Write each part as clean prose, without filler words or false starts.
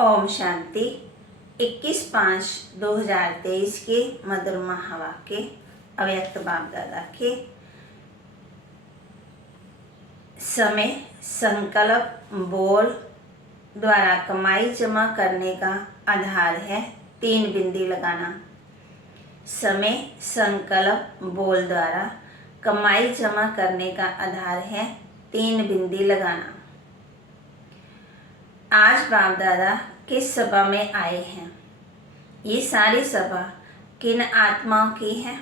ओम शांति। 21/5/2023 के मधुर हवा के अव्यक्त बाप दादा के समय संकल्प बोल द्वारा कमाई जमा करने का आधार है 3 बिंदी लगाना। समय संकल्प बोल द्वारा कमाई जमा करने का आधार है 3 बिंदी लगाना। आज बाप दादा किस सभा में आए हैं? ये सारी सभा किन आत्माओं की है?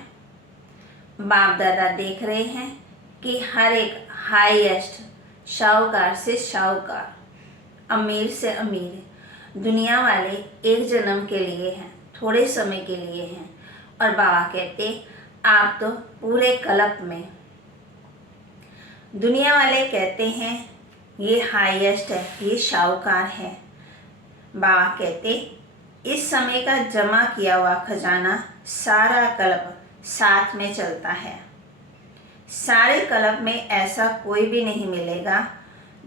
बाप दादा देख रहे हैं कि हर एक हाईएस्ट, शाहूकार से शाहूकार, अमीर से अमीर, दुनिया वाले एक जन्म के लिए हैं, थोड़े समय के लिए हैं। और बाबा कहते आप तो पूरे कल्प में। दुनिया वाले कहते हैं ये हाईएस्ट है, ये शाहूकार है। बाबा कहते इस समय का जमा किया हुआ खजाना सारा कल्प साथ में चलता है। सारे कल्प में ऐसा कोई भी नहीं मिलेगा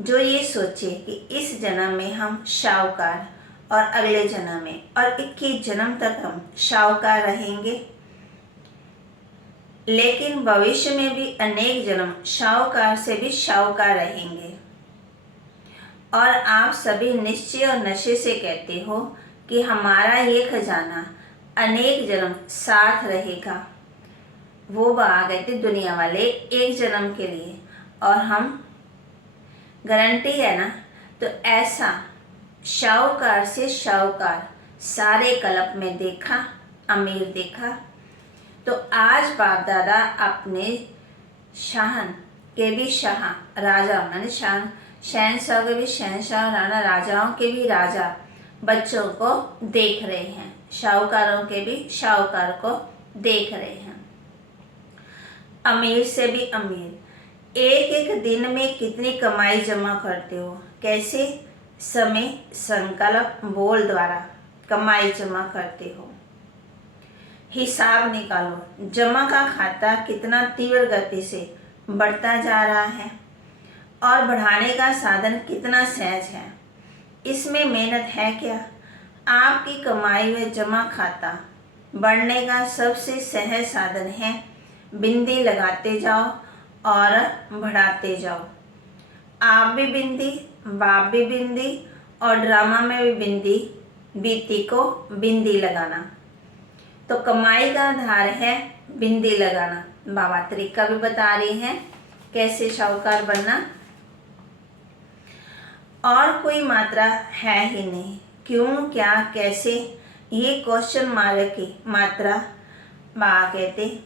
जो ये सोचे कि इस जन्म में हम शाहूकार और अगले जन्म में और 21 जन्म तक हम शाहूकार रहेंगे। लेकिन भविष्य में भी अनेक जन्म शाहूकार से भी शाहूकार रहेंगे। और आप सभी निश्चय और नशे से कहते हो कि हमारा ये खजाना अनेक जन्म साथ रहेगा। वो बाबा कहते दुनिया वाले एक जन्म के लिए, और हम गारंटी है ना। तो ऐसा शाहूकार से शाहूकार सारे कल्प में देखा, अमीर देखा। तो आज बाप दादा अपने शाहन के भी शाह, राजा माने शान, शहनशाह के भी शहनशाह, राणा, राजाओं के भी राजा बच्चों को देख रहे हैं, शाहूकारों के भी शाहूकार को देख रहे हैं। अमीर से भी अमीर, एक एक दिन में कितनी कमाई जमा करते हो? कैसे? समय संकल्प बोल द्वारा कमाई जमा करते हो। हिसाब निकालो, जमा का खाता कितना तीव्र गति से बढ़ता जा रहा है और बढ़ाने का साधन कितना सहज है। इसमें मेहनत है क्या? आपकी कमाई में जमा खाता बढ़ने का सबसे सहज साधन है बिंदी लगाते जाओ और बढ़ाते जाओ। आप भी बिंदी, बाप भी बिंदी, और ड्रामा में भी बिंदी, बीती को बिंदी लगाना। तो कमाई का आधार है बिंदी लगाना। बाबा तरीका भी बता रही हैं कैसे शाहूकार बनना। और कोई मात्रा है ही नहीं। क्यों, क्या, कैसे, ये क्वेश्चन मार्क की मात्रा बाबा कहते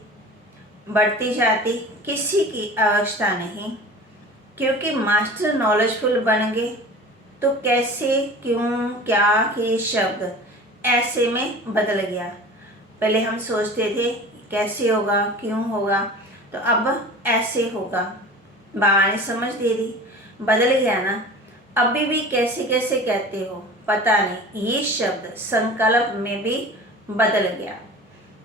बढ़ती जाती, किसी की आवश्यकता नहीं। क्योंकि मास्टर नॉलेजफुल बन गए तो कैसे, क्यों, क्या के शब्द ऐसे में बदल गया। पहले हम सोचते थे कैसे होगा, क्यों होगा, तो अब ऐसे होगा। बाबा ने समझ दे दी, बदल गया ना। अभी भी कैसे कैसे कहते हो पता नहीं, ये शब्द संकल्प में भी बदल गया।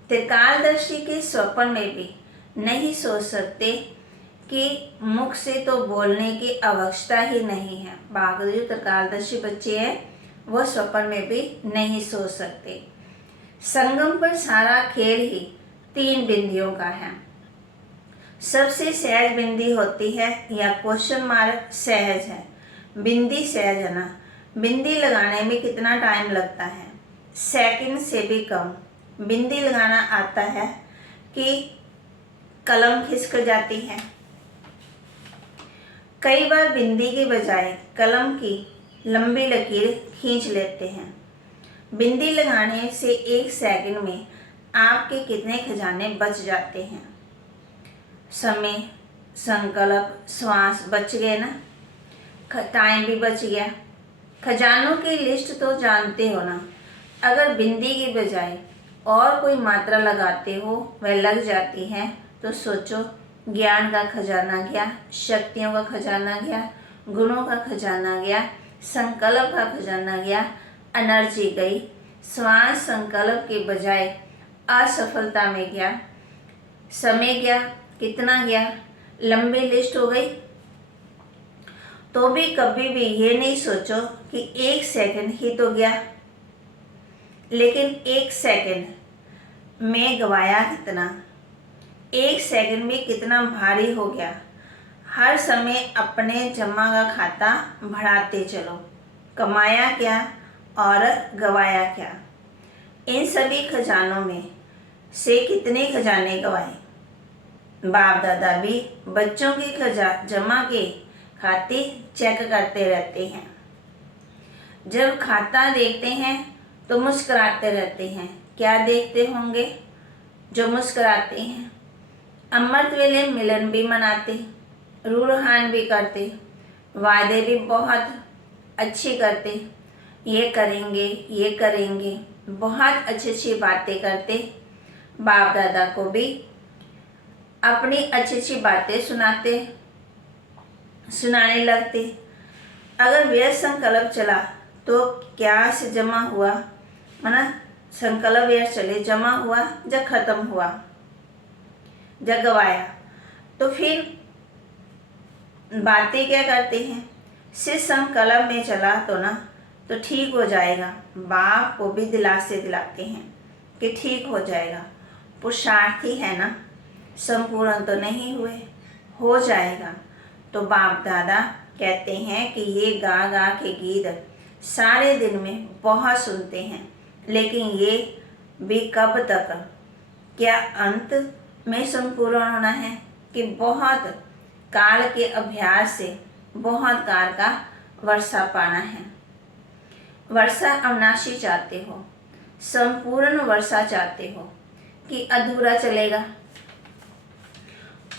त्रिकालदर्शी के स्वप्न में भी नहीं सोच सकते कि मुख से तो बोलने की आवश्यकता ही नहीं है। बाकी जो त्रिकालदर्शी बच्चे हैं वो स्वप्न में भी नहीं सोच सकते। संगम पर सारा खेल ही 3 बिंदियों का है। सबसे सहज बिंदी होती है या क्वेश्चन मार्क सहज है। बिंदी सहज है ना। बिंदी लगाने में कितना टाइम लगता है? सेकंड से भी कम। बिंदी लगाना आता है कि कलम खिसक जाती है। कई बार बिंदी के बजाय कलम की लंबी लकीर खींच लेते हैं। बिंदी लगाने से 1 सेकंड में आपके कितने खजाने बच जाते हैं? समय, संकल्प, श्वास बच गए ना, टाइम भी बच गया। खजानों की लिस्ट तो जानते हो ना। अगर बिंदी की बजाय और कोई मात्रा लगाते हो वह लग जाती है तो सोचो, ज्ञान का खजाना गया, शक्तियों का खजाना गया, गुणों का खजाना गया, संकल्प का खजाना गया, एनर्जी गई। श्वास संकल्प के बजाय असफलता में गया, समय गया, कितना गया, लंबी लिस्ट हो गई। तो भी कभी भी ये नहीं सोचो कि 1 सेकंड ही तो गया, लेकिन 1 सेकंड में गवाया कितना, 1 सेकंड में कितना भारी हो गया। हर समय अपने जमा का खाता बढ़ाते चलो। कमाया क्या और गवाया क्या, इन सभी खजानों में से कितने खजाने गवाए। बाप दादा भी बच्चों की जमा के खाते चेक करते रहते हैं। जब खाता देखते हैं तो मुस्कुराते रहते हैं। क्या देखते होंगे जो मुस्कुराते हैं? अमृत वेले मिलन भी मनाते, रूहान भी करते, वादे भी बहुत अच्छी करते, ये करेंगे, बहुत अच्छी अच्छी बातें करते। बाप दादा को भी अपनी अच्छी अच्छी बातें सुनाने लगते। अगर व्यर्थ संकल्प चला तो क्या से जमा हुआ, माना संकल्प व्यर्थ चले, जमा हुआ जब खत्म हुआ, जब गवाया, तो फिर बातें क्या करते हैं? सिर्फ संकल्प में चला तो ठीक हो जाएगा। बाप को भी दिलासे दिलाते हैं कि ठीक हो जाएगा, पुरुषार्थी है ना, संपूर्ण तो नहीं हुए, हो जाएगा। तो बाप दादा कहते हैं कि ये गा गा के गीत सारे दिन में बहुत सुनते हैं, लेकिन ये भी कब तक, क्या अंत में संपूर्ण होना है कि बहुत काल के अभ्यास से बहुत काल का वर्षा पाना है। वर्षा अविनाशी चाहते हो, संपूर्ण वर्षा चाहते हो कि अधूरा चलेगा,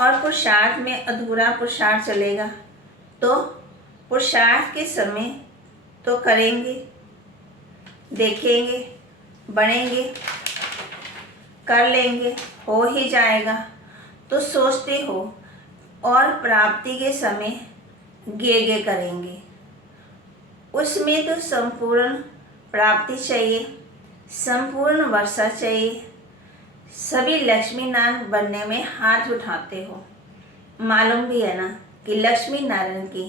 और पुरुषार्थ में अधूरा पुरुषार्थ चलेगा, तो पुरुषार्थ के समय तो करेंगे, देखेंगे, बढ़ेंगे, कर लेंगे, हो ही जाएगा। तो सोचते हो और प्राप्ति के समय गे करेंगे, उसमें तो संपूर्ण प्राप्ति चाहिए, संपूर्ण वर्षा चाहिए। सभी लक्ष्मी नारायण बनने में हाथ उठाते हो। मालूम भी है ना कि लक्ष्मी नारायण की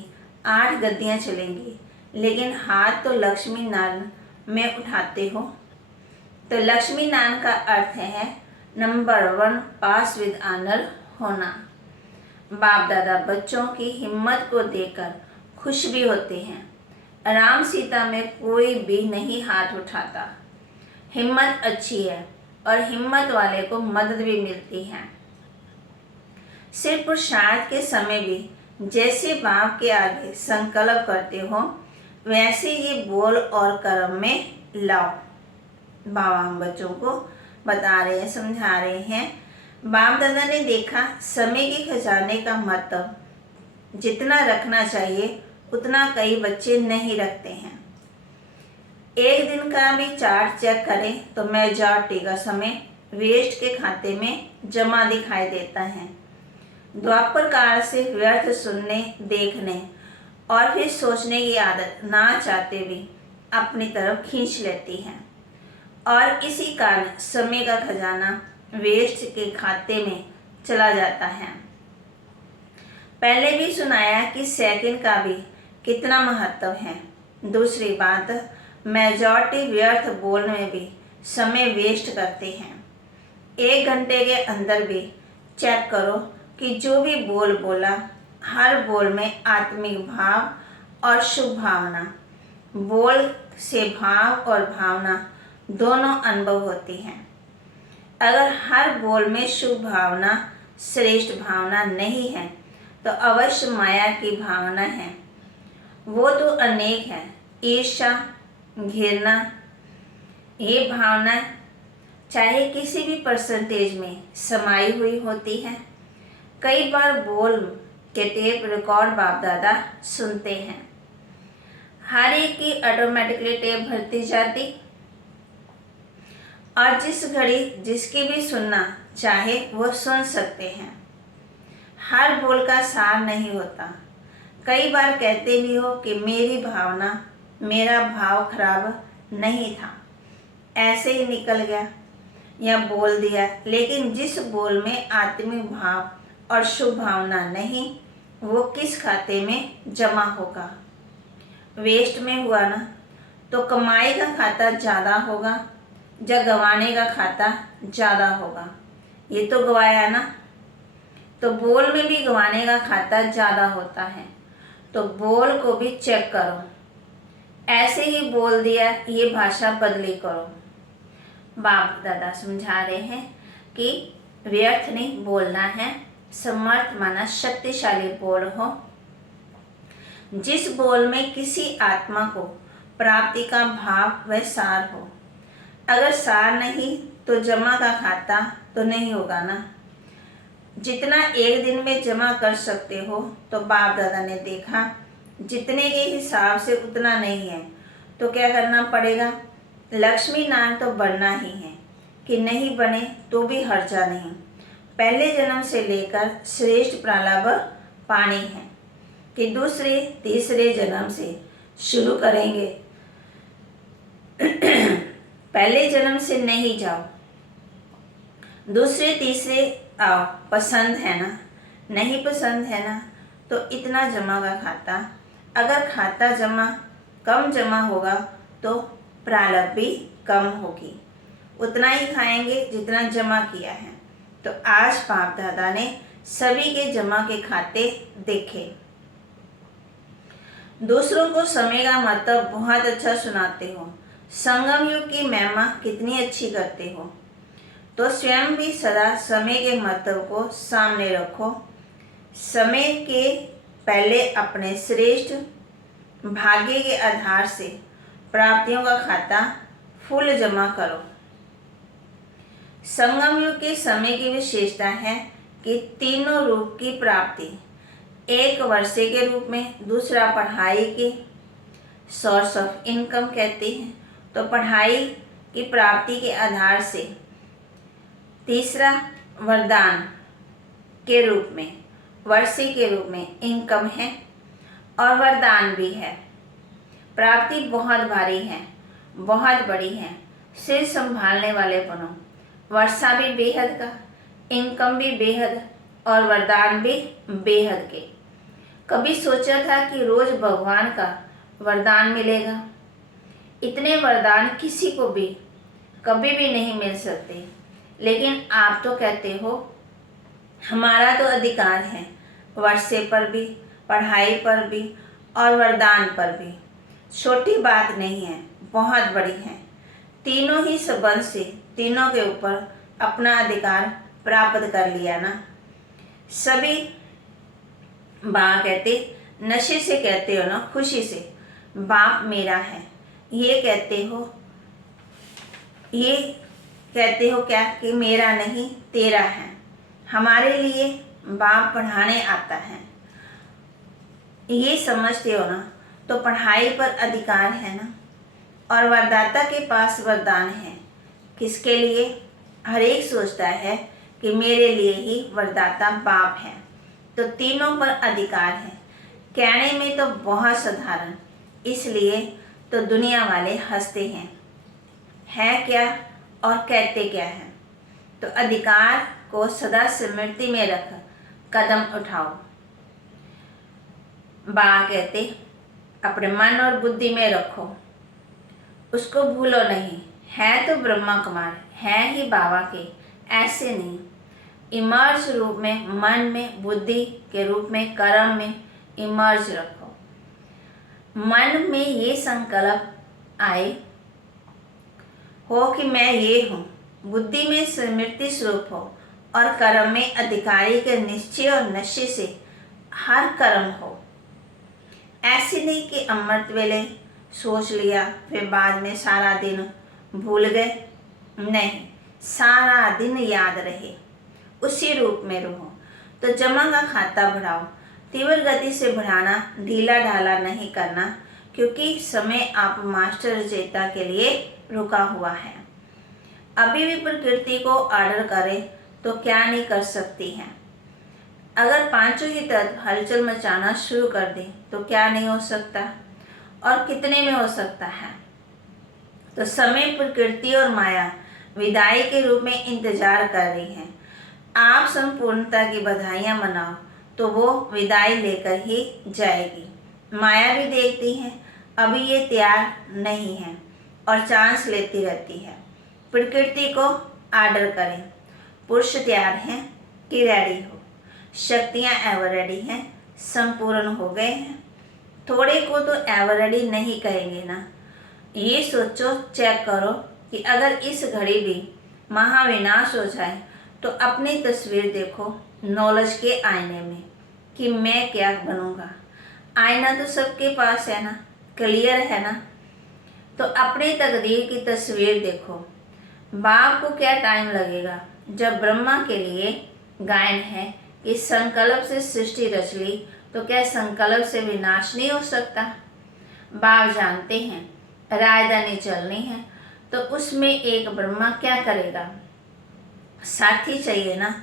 8 गद्दियाँ चलेंगी, लेकिन हाथ तो लक्ष्मी नारायण में उठाते हो। तो लक्ष्मी नारायण का अर्थ है नंबर 1 पास विद ऑनर होना। बाप दादा बच्चों की हिम्मत को देखकर खुश भी होते हैं। राम सीता में कोई भी नहीं हाथ उठाता। हिम्मत अच्छी है और हिम्मत वाले को मदद भी मिलती है। सिर्फ पुरुषार्थ के समय भी जैसे बाप के आगे संकल्प करते हो, वैसे ये बोल और कर्म में लाओ। बाबा हम बच्चों को बता रहे हैं, समझा रहे हैं। बाप दादा ने देखा समय के खजाने का महत्व जितना रखना चाहिए उतना कई बच्चे नहीं रखते हैं। एक दिन का भी चार्ट चेक करें तो मेजॉरिटी का समय वेस्ट के खाते में जमा दिखाई देता है। द्वापर काल से व्यर्थ सुनने, देखने और फिर सोचने की आदत ना चाहते भी अपनी तरफ खींच लेती है, और इसी कारण समय का खजाना वेस्ट के खाते में चला जाता है। पहले भी सुनाया कि सेकंड का भी कितना महत्व है। दूसरी बात, मेजॉरिटी व्यर्थ बोलने में भी समय वेस्ट करते हैं। 1 घंटे के अंदर भी चेक करो कि जो भी बोल बोला, हर बोल में आत्मिक भाव और शुभ भावना, बोल से भाव और भावना दोनों अनुभव होती हैं। अगर हर बोल में शुभ भावना, श्रेष्ठ भावना नहीं है तो अवश्य माया की भावना है। वो तो अनेक है। ईर्ष्या, घृणा, ये भावना चाहे किसी भी परसेंटेज में समाई हुई होती है। कई बार बोल के टेप रिकॉर्ड बाप दादा सुनते हैं। हर एक की ऑटोमेटिकली टेप भरती जाती, और जिस घड़ी जिसकी भी सुनना चाहे वो सुन सकते हैं। हर बोल का सार नहीं होता। कई बार कहते भी हो कि मेरी भावना, मेरा भाव खराब नहीं था, ऐसे ही निकल गया या बोल दिया, लेकिन जिस बोल में आत्मिक भाव और शुभ भावना नहीं, वो किस खाते में जमा होगा। वेस्ट में हुआ ना, तो कमाई का खाता ज़्यादा होगा या गंवाने का खाता ज़्यादा होगा। ये तो गवाया ना, तो बोल में भी गंवाने का खाता ज़्यादा होता है, तो बोल को भी चेक करो। ऐसे ही बोल दिया, ये भाषा बदली करो। बाप दादा समझा रहे हैं कि व्यर्थ नहीं बोलना है। समर्थ माना शक्तिशाली बोल हो, जिस बोल में किसी आत्मा को प्राप्ति का भाव व सार हो। अगर सार नहीं तो जमा का खाता तो नहीं होगा ना। जितना एक दिन में जमा कर सकते हो, तो बाप दादा ने देखा जितने के हिसाब से उतना नहीं है, तो क्या करना पड़ेगा। लक्ष्मी नारायण तो बनना ही है, कि नहीं बने तो भी हर्जा नहीं। पहले जन्म से लेकर श्रेष्ठ प्रारब्ध पानी है, कि दूसरे तीसरे जन्म से शुरू करेंगे। पहले जन्म से नहीं जाओ, दूसरे तीसरे आओ। पसंद है ना, नहीं पसंद है ना, तो इतना जमा का खाता। अगर खाता कम जमा होगा तो प्रारब्ध भी कम होगी, उतना ही खाएंगे जितना जमा किया है। तो आज बाप दादा ने सभी के जमा के खाते देखे। दूसरों को समय का मतलब बहुत अच्छा सुनाते हो, संगम युग की महिमा कितनी अच्छी करते हो, तो स्वयं भी सदा समय के महत्व को सामने रखो। समय के पहले अपने श्रेष्ठ भाग्य के आधार से प्राप्तियों का खाता फुल जमा करो। संगम युग के समय की विशेषता है कि तीनों रूप की प्राप्ति, एक वर्षे के रूप में, दूसरा पढ़ाई के सोर्स ऑफ इनकम कहते हैं, तो पढ़ाई की प्राप्ति के आधार से, तीसरा वरदान के रूप में, वर्षे के रूप में इनकम है और वरदान भी है। प्राप्ति बहुत भारी है, बहुत बड़ी है, सिर संभालने वाले बनो। वर्षा भी बेहद का, इनकम भी बेहद और वरदान भी बेहद के। कभी सोचा था कि रोज भगवान का वरदान मिलेगा। इतने वरदान किसी को भी कभी भी नहीं मिल सकते, लेकिन आप तो कहते हो हमारा तो अधिकार है, वर्षे पर भी, पढ़ाई पर भी और वरदान पर भी। छोटी बात नहीं है, बहुत बड़ी है। तीनों ही संबंध से तीनों के ऊपर अपना अधिकार प्राप्त कर लिया ना। सभी कहते नशे से कहते हो ना, खुशी से, बाप मेरा है, ये कहते हो क्या कि मेरा नहीं तेरा है। हमारे लिए बाप पढ़ाने आता है, ये समझते हो ना, तो पढ़ाई पर अधिकार है ना। और वरदाता के पास वरदान है, किसके लिए। हर एक सोचता है कि मेरे लिए ही वरदाता बाप है, तो तीनों पर अधिकार है। कहने में तो बहुत साधारण, इसलिए तो दुनिया वाले हंसते हैं, है क्या और कहते क्या हैं। तो अधिकार को सदा स्मृति में रख कदम उठाओ। कहते अपने मन और बुद्धि में रखो, उसको भूलो नहीं। है तो ब्रह्मा कुमार, है ही बाबा के, ऐसे नहीं। इमर्ज रूप में, मन में, बुद्धि के रूप में, कर्म में इमर्ज रखो। मन में ये संकल्प आए हो कि मैं ये हूँ, बुद्धि में स्मृति स्वरूप हो और कर्म में अधिकारी के निश्चय और नशे से हर कर्म हो। ऐसे नहीं कि अमृत वेले सोच लिया फिर बाद में सारा दिन भूल गए, नहीं, सारा दिन याद रहे, उसी रूप में रहो। तो जमा का खाता बढ़ाओ, तीव्र गति से बढ़ाना, ढीला ढाला नहीं करना, क्योंकि समय आप मास्टर रचयिता के लिए रुका हुआ है। अभी भी प्रकृति को ऑर्डर करें तो क्या नहीं कर सकती है। अगर पांचों ही तत्व हलचल मचाना शुरू कर दें तो क्या नहीं हो सकता, और कितने में हो सकता है। तो समय, प्रकृति और माया विदाई के रूप में इंतजार कर रही हैं। आप संपूर्णता की बधाइयाँ मनाओ, तो वो विदाई लेकर ही जाएगी। माया भी देखती है अभी ये तैयार नहीं है और चांस लेती रहती है। प्रकृति को आर्डर करें, पुरुष तैयार हैं कि रेडी हो, शक्तियाँ एवर रेडी हैं, संपूर्ण हो गए हैं। थोड़े को तो एवर रेडी नहीं कहेंगे ना। ये सोचो, चेक करो कि अगर इस घड़ी भी महाविनाश हो जाए तो अपनी तस्वीर देखो नॉलेज के आईने में कि मैं क्या बनूंगा। आईना तो सबके पास है ना, क्लियर है ना। तो अपनी तकदीर की तस्वीर देखो। बाप को क्या टाइम लगेगा जब ब्रह्मा के लिए गायन है कि संकल्प से सृष्टि रच ली तो क्या संकल्प से विनाश नहीं हो सकता। बाप जानते हैं राजधानी चलनी है तो उसमें एक ब्रह्मा क्या करेगा, साथी चाहिए ना।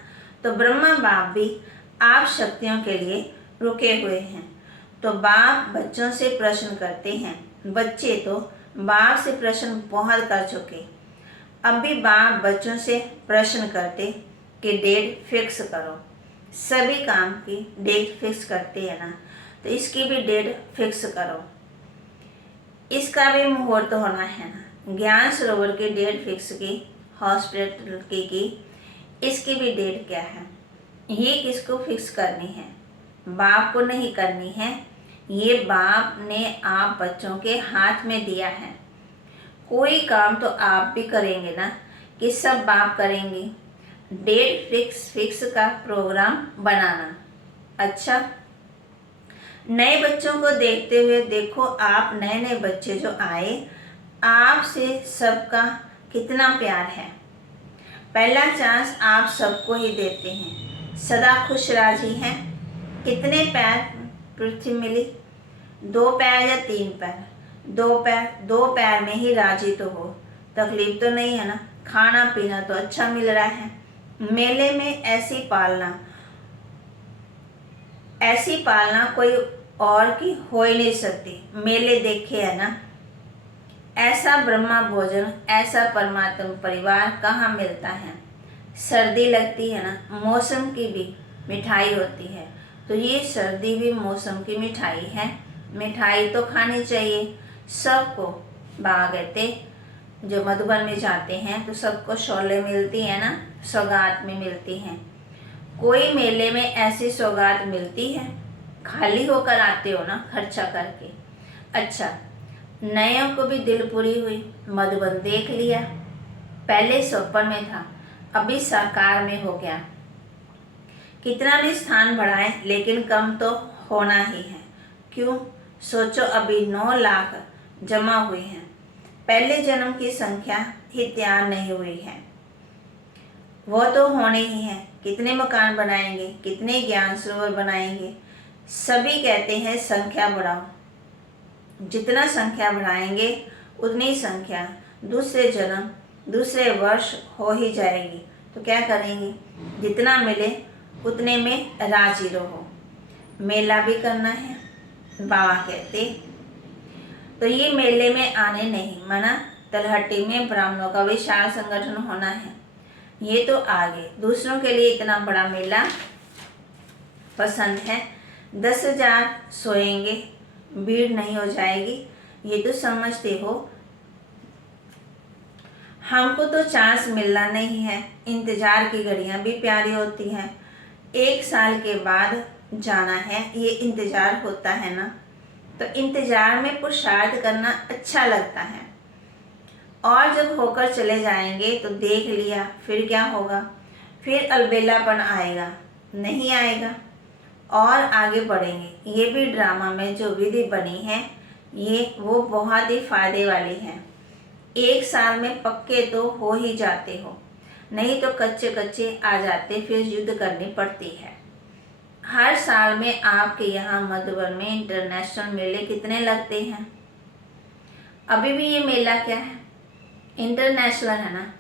तो ब्रह्मा बाप भी आप शक्तियों के लिए रुके हुए हैं। तो बाप बच्चों से प्रश्न करते हैं, बच्चे तो बाप से प्रश्न बहुत कर चुके। अब भी बाप बच्चों से प्रश्न करते कि डेट फिक्स करो। सभी काम की डेट फिक्स करते हैं ना, तो इसकी भी डेट फिक्स करो। इसका भी मुहूर्त होना है ना। ज्ञान सरोवर की डेट फिक्स की, हॉस्पिटल की, इसकी भी डेट क्या है, ये किसको फिक्स करनी है? बाप को नहीं करनी है। ये बाप ने आप बच्चों के हाथ में दिया है। कोई काम तो आप भी करेंगे ना, कि सब बाप करेंगे। डेट फिक्स का प्रोग्राम बनाना। अच्छा, नए बच्चों को देखते हुए देखो, आप नए बच्चे जो आए, आपसे सबका कितना प्यार है। पहला चांस आप सबको ही देते हैं, सदा खुश राजी हैं। कितने पैर पृथ्वी मिली, 2 पैर या 3 पैर? 2 पैर में ही राजी तो हो, तकलीफ तो नहीं है ना। खाना पीना तो अच्छा मिल रहा है। मेले में ऐसी पालना कोई और की हो ही नहीं सकती। मेले देखे है ना, ऐसा ब्रह्मा भोजन, ऐसा परमात्मा परिवार कहाँ मिलता है। सर्दी लगती है ना, मौसम की भी मिठाई होती है। तो ये सर्दी भी मौसम की मिठाई है। मिठाई तो खानी चाहिए सबको। बागते जो मधुबन में जाते हैं तो सबको शोले मिलती है ना, सौगात में मिलती हैं। कोई मेले में ऐसी सौगात मिलती है? खाली होकर आते हो ना, खर्चा करके। अच्छा, नयों को भी दिल पूरी हुई, मधुबन देख लिया। पहले स्वप्न में था, अभी साकार में हो गया। कितना भी स्थान बढ़ाएं लेकिन कम तो होना ही है। क्यों? सोचो, अभी 9 लाख जमा हुए हैं। पहले जन्म की संख्या ही तैयार नहीं हुई है, वो तो होने ही है। कितने मकान बनाएंगे, कितने ज्ञान सरोवर बनाएंगे। सभी कहते हैं संख्या बढ़ाओ। जितना संख्या बढ़ाएंगे उतनी संख्या दूसरे जन्म, दूसरे वर्ष हो ही जाएगी। तो क्या करेंगे, जितना मिले उतने में राजी रहो। मेला भी करना है, बाबा कहते। तो ये मेले में आने नहीं मना। तलहटी में ब्राह्मणों का विशाल संगठन होना है, ये तो आगे। दूसरों के लिए इतना बड़ा मेला पसंद है। 10,000 सोएंगे, भीड़ नहीं हो जाएगी, ये तो समझते हो। हमको तो चांस मिलना नहीं है। इंतजार की घड़ियां भी प्यारी होती हैं। 1 साल के बाद जाना है, ये इंतजार होता है ना। तो इंतजार में पुरुषार्थ करना अच्छा लगता है। और जब होकर चले जाएंगे तो देख लिया, फिर क्या होगा? फिर अलबेलापन आएगा? नहीं आएगा। और आगे बढ़ेंगे। ये भी ड्रामा में जो विधि बनी है, ये वो बहुत ही फायदे वाली है। 1 साल में पक्के तो हो ही जाते हो, नहीं तो कच्चे कच्चे आ जाते, फिर युद्ध करनी पड़ती है। हर साल में आपके यहाँ मधुबन में इंटरनेशनल मेले कितने लगते हैं? अभी भी ये मेला क्या है, इंटरनेशनल है ना।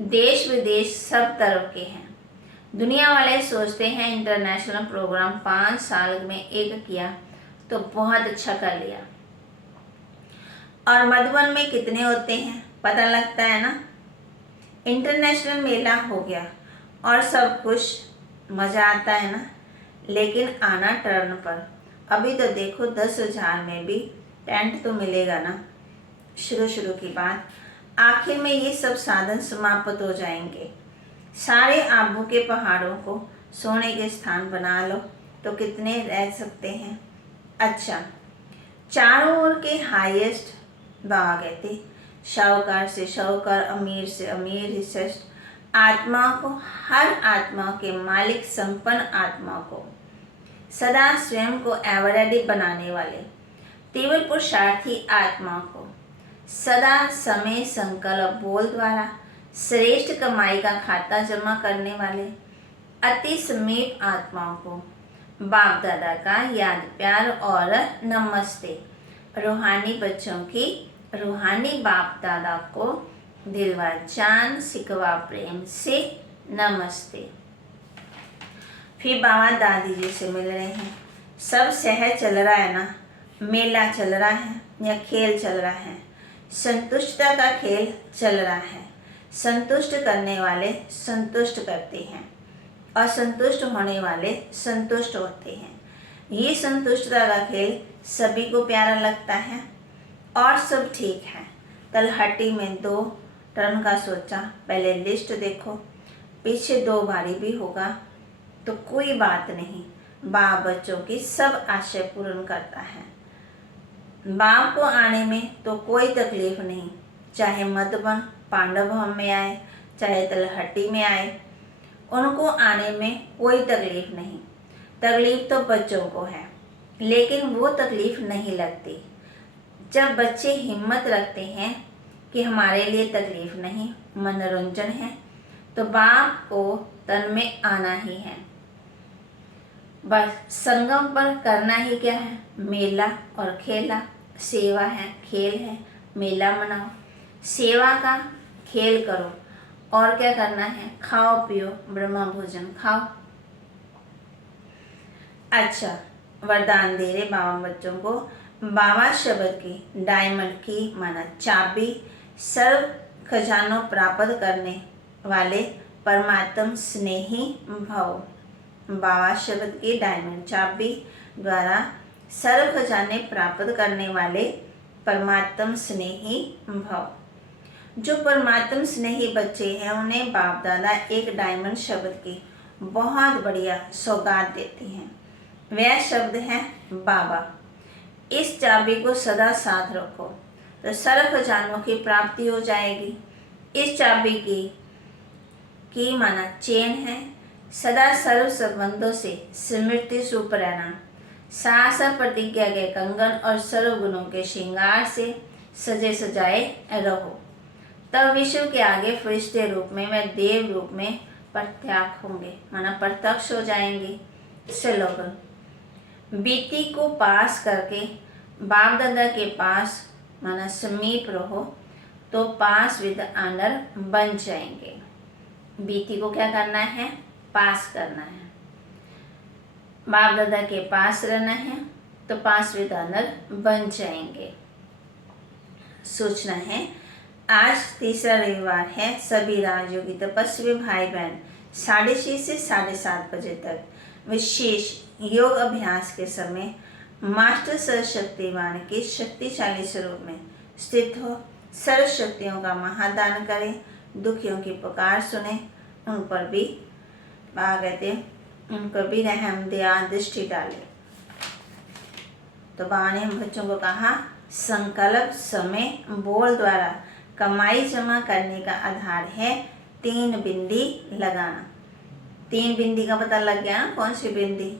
देश विदेश सब तरफ के हैं। दुनिया वाले सोचते हैं इंटरनेशनल प्रोग्राम 5 साल में एक किया तो बहुत अच्छा कर लिया। और मधुबन में कितने होते हैं पता लगता है ना। इंटरनेशनल मेला हो गया और सब खुश, मज़ा आता है ना। लेकिन आना टर्न पर। अभी तो देखो 10,000 में भी टेंट तो मिलेगा ना। शुरू की बात, आखिर में ये सब साधन समाप्त हो जाएंगे। सारे आबू के पहाड़ों को सोने के स्थान बना लो तो कितने रह सकते हैं। अच्छा, चारों ओर के हाईएस्ट बाबा कहते, शाहूकार से शाहूकार, अमीर से अमीर ही श्रेष्ठ। आत्मा को, हर आत्मा के मालिक, संपन्न आत्मा को, सदा स्वयं को एवर रेडी बनाने वाले, तीव्र पुरुषार्थी आत्मा को, सदा समय संकल्प बोल द्वारा श्रेष्ठ कमाई का खाता जमा करने वाले अति समीप आत्माओं को बाप दादा का याद प्यार और नमस्ते। रूहानी बच्चों की रूहानी बाप दादा को दिलवा जान सिकवा प्रेम से नमस्ते। फिर बाबा दादी जी से मिल रहे हैं। सब सहज चल रहा है ना, मेला चल रहा है या खेल चल रहा है, संतुष्टता का खेल चल रहा है। संतुष्ट करने वाले संतुष्ट करते हैं, असंतुष्ट होने वाले संतुष्ट होते हैं। ये संतुष्टता का खेल सभी को प्यारा लगता है और सब ठीक है। तलहटी में 2 टर्न का सोचा, पहले लिस्ट देखो, पीछे 2 बारी भी होगा तो कोई बात नहीं, बाप बच्चों की सब आशय पूर्ण करता है। बाप को आने में तो कोई तकलीफ नहीं, चाहे मधुबन पांडव भवन में आए, चाहे तलहटी में आए, उनको आने में कोई तकलीफ नहीं। तकलीफ तो बच्चों को है, लेकिन वो तकलीफ नहीं लगती जब बच्चे हिम्मत रखते हैं कि हमारे लिए तकलीफ नहीं, मनोरंजन है, तो बाप को तन में आना ही है। बस संगम पर करना ही क्या है, मेला और खेला। सेवा है, खेल है, मेला मनाओ, सेवा का खेल करो, और क्या करना है, खाओ पियो, ब्रह्मा भोजन खाओ। अच्छा, वरदान दे रहे बाबा बच्चों को। बाबा शब्द की, डायमंड की माना चाबी, सर्व खजानों प्राप्त करने वाले परमात्म स्नेही भव। बाबा शब्द की डायमंड चाबी द्वारा सर्व खजाने प्राप्त करने वाले परमात्म स्नेही भव। जो परमात्म स्नेही बच्चे हैं उन्हें बाप दादा एक डायमंड शब्द की बहुत बढ़िया सौगात देते हैं। वह शब्द है बाबा। इस चाबी को सदा साथ रखो तो सर्व खजानों की प्राप्ति हो जाएगी। इस चाबी की माना चेन है, सदा सर्व संबंधों से स्मृति सुप रहना, सास प्रतिज्ञा के कंगन और सर्व गुणों के श्रृंगार से सजे सजाए रहो। तब विश्व के आगे फरिश्ते रूप में, मैं देव रूप में प्रत्यक्ष होंगे, माना प्रत्यक्ष हो जाएंगे। स्लोगन, बीती को पास करके बाप दादा के पास माना समीप रहो तो पास विद आनर बन जाएंगे। बीती को क्या करना है, पास करना है। बाप दादा के पास रहना है तो पास विद आनर बन जाएंगे। सोचना है, आज तीसरा रविवार है। सभी राजयोगी तपस्वी भाई बहन 6:30 से 7:30 बजे तक विशेष योग अभ्यास के समय मास्टर सर्वशक्तिवान के शक्तिशाली स्वरूप में स्थित हो सर्व शक्तियों का महादान करें, दुखियों की पुकार सुने, उन पर भी कहते उन पर भी रहम दया दृष्टि डाले। तो बाबा ने हम बच्चों को कहा, संकल्प समय बोल द्वारा कमाई जमा करने का आधार है 3 बिंदी लगाना। 3 बिंदी का पता लग गया ना, कौन सी बिंदी,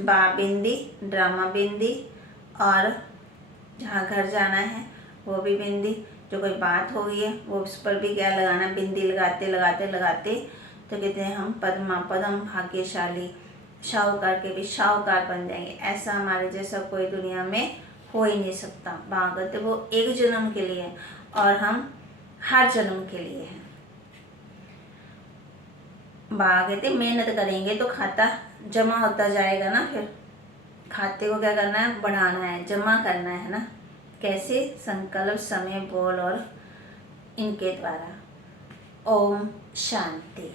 बाप बिंदी, ड्रामा बिंदी, और जहाँ घर जाना है वो भी बिंदी। जो कोई बात हो गई है वो उस पर भी क्या लगाना, बिंदी लगाते लगाते लगाते तो कहते हैं हम पद्मा पदम भाग्यशाली, शाहूकार के भी शाहूकार बन जाएंगे। ऐसा हमारे जैसा कोई दुनिया में हो ही नहीं सकता। बाबा कहते वो एक जन्म के लिए और हम हर जन्म के लिए हैं। बाबा कहते मेहनत करेंगे तो खाता जमा होता जाएगा ना। फिर खाते को क्या करना है, बढ़ाना है, जमा करना है ना। कैसे, संकल्प समय बोल और इनके द्वारा। ओम शांति।